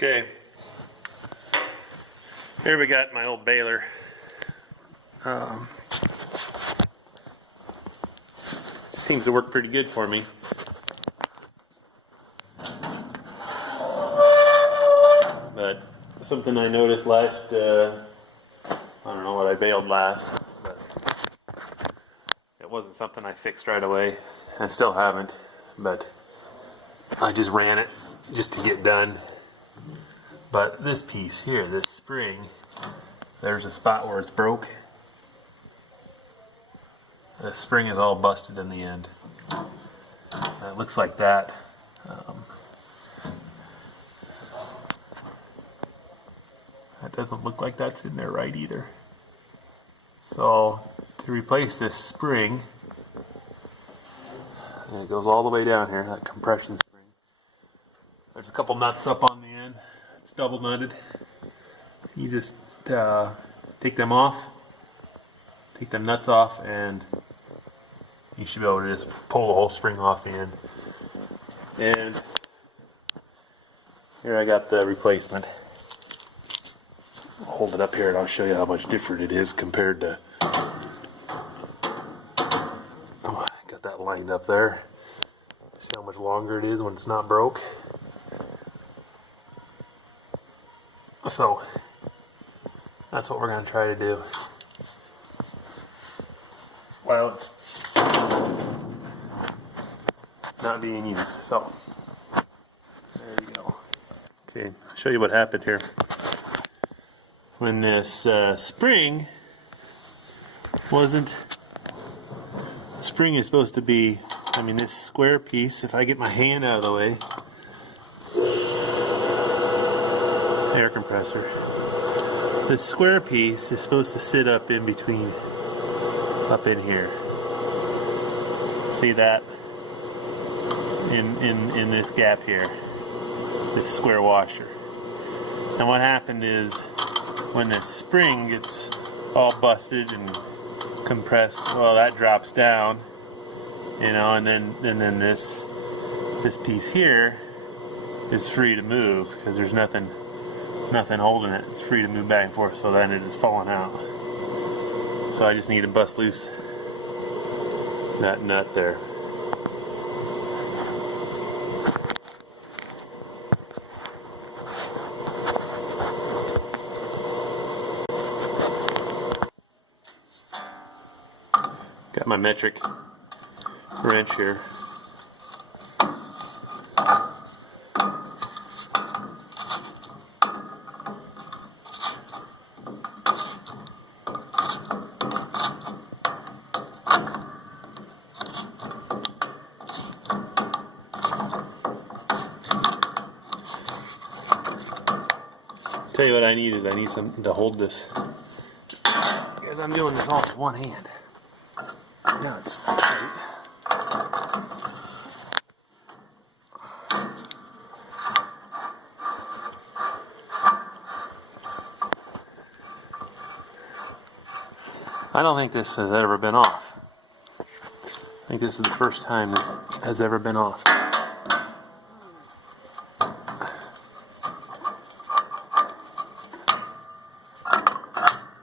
Okay, here we got my old baler. Seems to work pretty good for me. But something I noticed last, I don't know what I baled last, but it wasn't something I fixed right away. I still haven't, but I just ran it just to get done. But this piece here, this spring, there's a spot where it's broke. The spring is all busted in the end. It looks like that. That doesn't look like that's in there right either. So to replace this spring, and it goes all the way down here, that compression spring. There's a couple nuts up on the end. It's double nutted. You just take them off, take them nuts off, and you should be able to just pull the whole spring off the end. And here I got the replacement. I'll hold it up here and I'll show you how much different it is compared to... Oh, I got that lined up there. See how much longer it is when it's not broke. So that's what we're going to try to do. While it's not being used. So there you go. Okay, I'll show you what happened here. When this spring wasn't, the spring is supposed to be, I mean this square piece, if I get my hand out of the way, air compressor, this square piece is supposed to sit up in between, up in here. See that? In this gap here, this square washer. And what happened is, when the spring gets all busted and compressed, well, that drops down, you know, and then this piece here is free to move because there's nothing holding it. It's free to move back and forth, so then it is falling out. So I just need to bust loose that nut there. Got my metric wrench here. Tell you what I need is I need something to hold this, because I'm doing this all with one hand. Now it's tight. I don't think this has ever been off. I think this is the first time this has ever been off.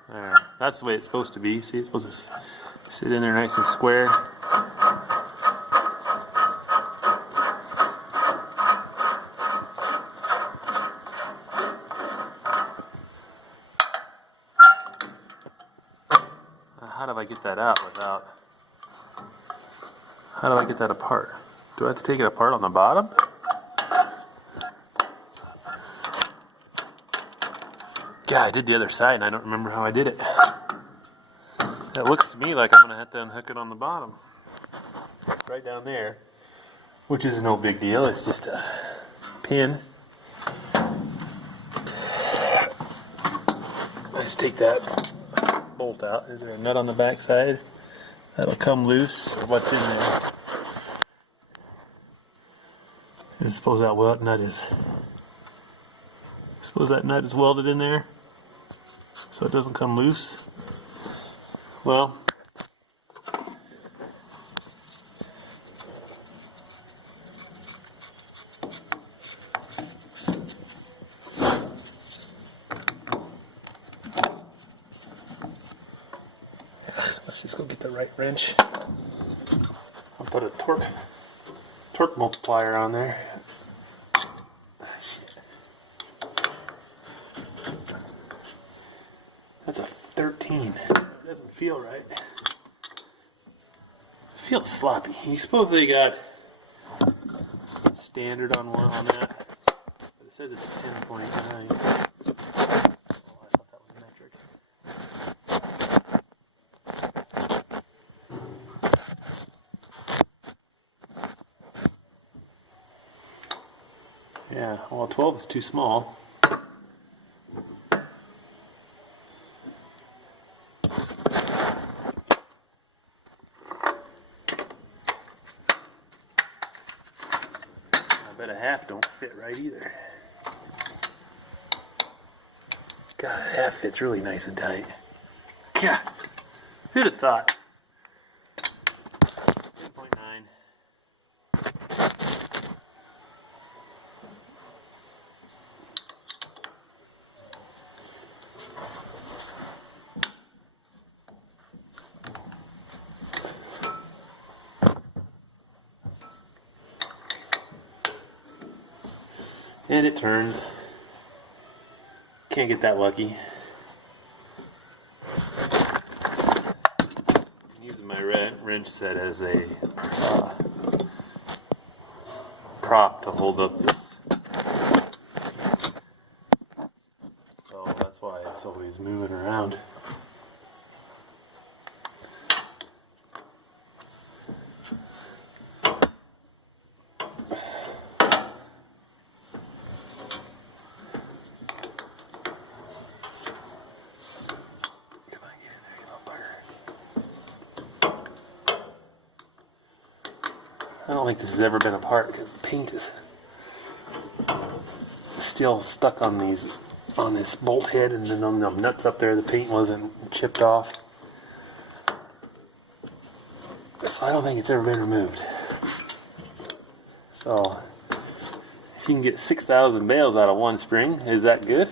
There. That's the way it's supposed to be. See, it's supposed to sit in there nice and square. How do I get that out without... How do I get that apart? Do I have to take it apart on the bottom? Yeah, I did the other side and I don't remember how I did it. It looks to me like I'm going to have to unhook it on the bottom. Right down there. Which is no big deal. It's just a pin. Let's take that bolt out. Is there a nut on the back side? That'll come loose. What's in there? I suppose that nut is... Suppose that nut is welded in there so it doesn't come loose. Well, just go get the right wrench. I'll put a torque multiplier on there. That's a 13. It doesn't feel right. It feels sloppy. You suppose they got standard on that? But it says it's 10.9. Oh, I thought that was metric. Yeah, well, 12 is too small. I bet a half don't fit right either. God, a half fits really nice and tight. God, who'd have thought? 10.9. And it turns. Can't get that lucky. I'm using my wrench set as a prop to hold up this. So that's why it's always moving around. I don't think this has ever been apart because the paint is still stuck on this bolt head, and then on the nuts up there the paint wasn't chipped off. So I don't think it's ever been removed. So if you can get 6,000 bales out of one spring, is that good?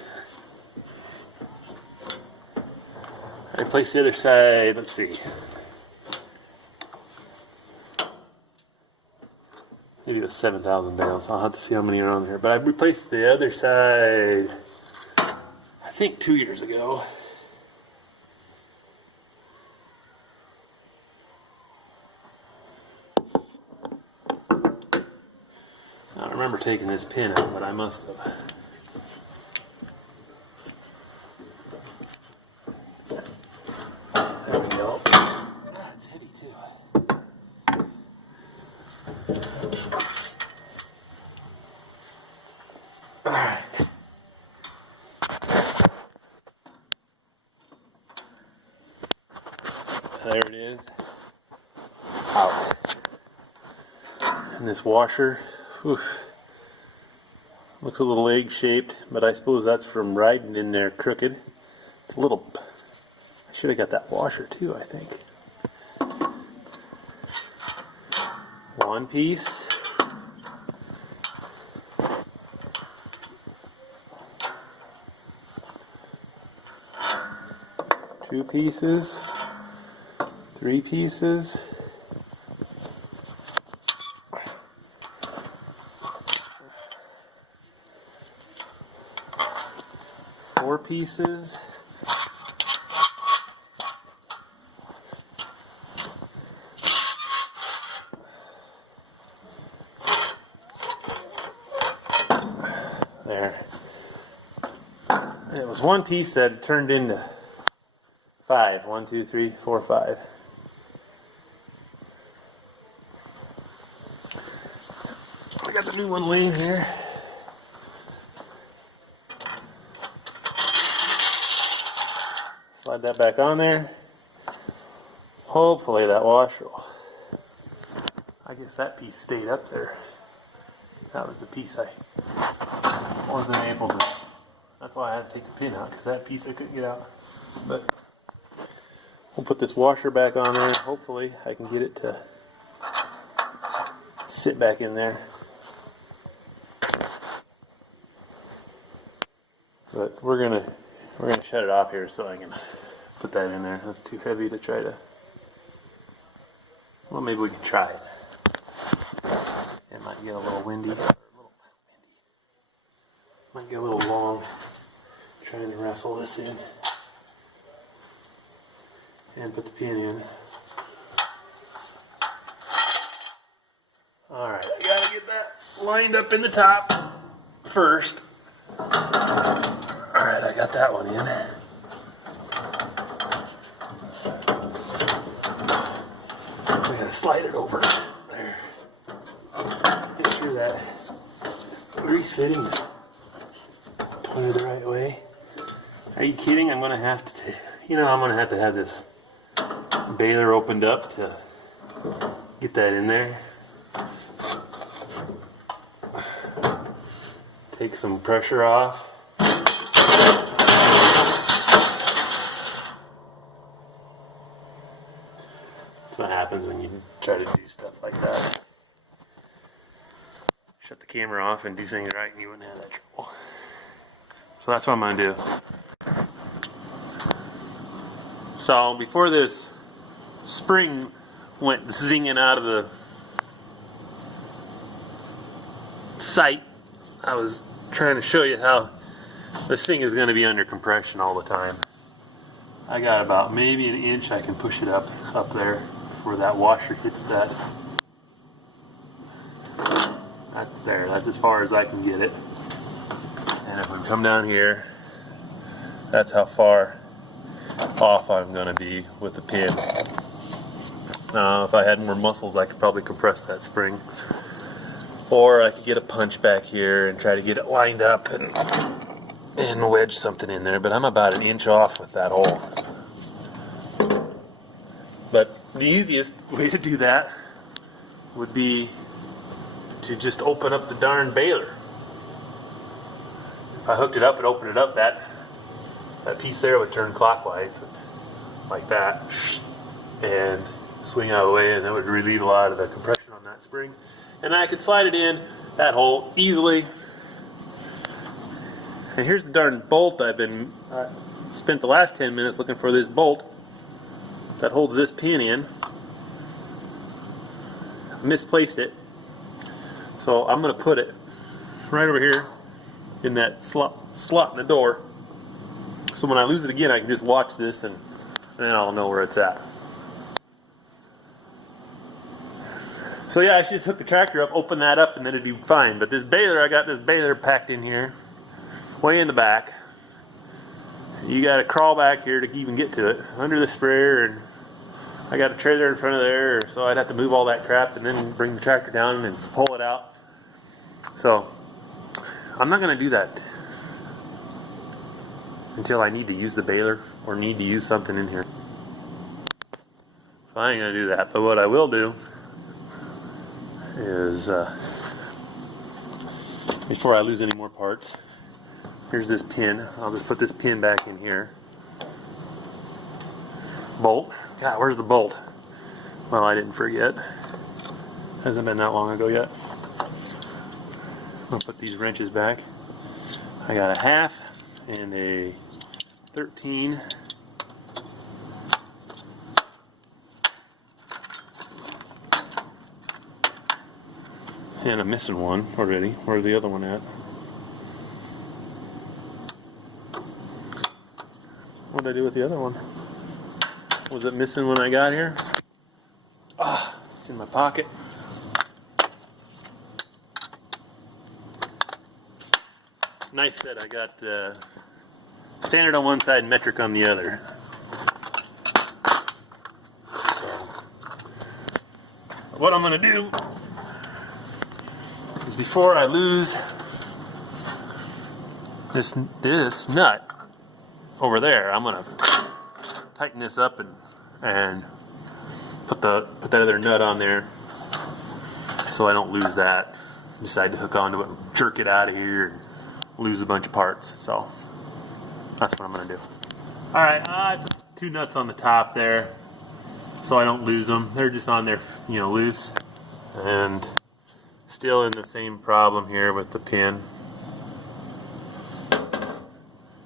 I replaced the other side, let's see. Maybe it was 7,000 bales. I'll have to see how many are on there. But I replaced the other side, I think 2 years ago. I don't remember taking this pin out, but I must have. There we go. Ah, it's heavy too. Alright. There it is. Out. And this washer, oof, looks a little egg-shaped, but I suppose that's from riding in there crooked. It's a little, I should have got that washer too, I think. One piece. Two pieces. Three pieces. Four pieces. There. It was one piece that turned into 5. 1, 2, 3, 4, 5. I got the new one laying here. Slide that back on there. Hopefully that washer will. I guess that piece stayed up there. That was the piece I wasn't able to. That's why I had to take the pin out, because that piece I couldn't get out. But we'll put this washer back on there. Hopefully I can get it to sit back in there. But we're gonna shut it off here so I can put that in there. That's too heavy to try to Well, maybe we can try it. It might get a little windy. Might get a little long trying to wrestle this in and put the pin in. Alright, I gotta get that lined up in the top first. Alright, I got that one in. We gotta slide it over there. Make sure that grease fitting is pointed the right way. Are you kidding? I'm gonna have to, I'm gonna have to have this baler opened up to get that in there. Take some pressure off. That's what happens when you try to do stuff like that. Shut the camera off and do things right and you wouldn't have that trouble. So that's what I'm going to do. So before this spring went zinging out of the sight, I was trying to show you how this thing is going to be under compression all the time. I got about maybe an inch I can push it up there before that washer hits that. That's there. That's as far as I can get it. And if we come down here, that's how far off I'm going to be with the pin. Now, if I had more muscles, I could probably compress that spring. Or I could get a punch back here and try to get it lined up and wedge something in there. But I'm about an inch off with that hole. But the easiest way to do that would be to just open up the darn baler. If I hooked it up and opened it up, that piece there would turn clockwise, like that, and swing out of the way, and that would relieve a lot of the compression on that spring. And I could slide it in that hole easily. And here's the darn bolt I've been spent the last 10 minutes looking for, this bolt that holds this pin in. Misplaced it. So I'm going to put it right over here in that slot in the door. So when I lose it again, I can just watch this and then I'll know where it's at. So yeah, I should just hook the tractor up, open that up, and then it'd be fine. But this baler, I got this baler packed in here, way in the back. You got to crawl back here to even get to it, under the sprayer, and I got a trailer in front of there, so I'd have to move all that crap and then bring the tractor down and pull it out. So I'm not going to do that until I need to use the baler or need to use something in here. So I ain't going to do that. But what I will do is, before I lose any more parts, here's this pin. I'll just put this pin back in here. Bolt. God, where's the bolt? Well, I didn't forget. Hasn't been that long ago yet. I'll put these wrenches back. I got a 1/2 and a 13. And I'm missing one already. Where's the other one at? What did I do with the other one? Was it missing when I got here? Ah, it's in my pocket. Nice set. I got standard on one side and metric on the other. So, what I'm going to do is, before I lose this nut over there, I'm going to tighten this up and put that other nut on there so I don't lose that. Decide to hook onto it and jerk it out of here and lose a bunch of parts. So that's what I'm going to do. Alright, I put 2 nuts on the top there so I don't lose them. They're just on there, loose. And still in the same problem here with the pin.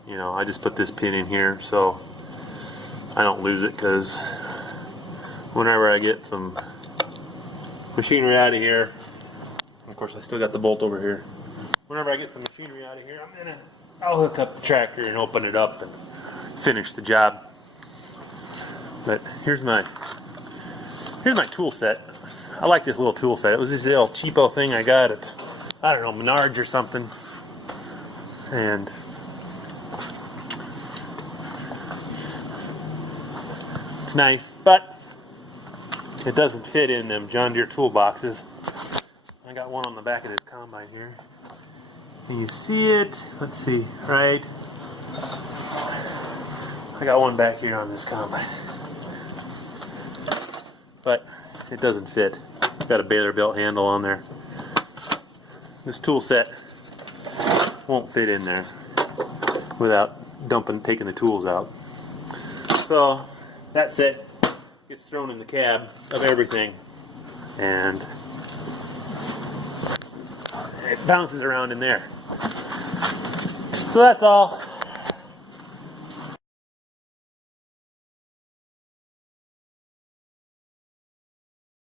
I just put this pin in here so I don't lose it, because whenever I get some machinery out of here. And of course, I still got the bolt over here. Whenever I get some machinery out of here, I'll hook up the tractor and open it up and finish the job. But here's my tool set. I like this little tool set. It was this little cheapo thing I got at, I don't know, Menards or something. And it's nice, but it doesn't fit in them John Deere toolboxes. I got one on the back of this combine here. Can you see it? Let's see, right? I got one back here on this combine. But it doesn't fit. Got a Baler belt handle on there. This tool set won't fit in there without taking the tools out. So that set gets thrown in the cab of everything, and it bounces around in there. So that's all.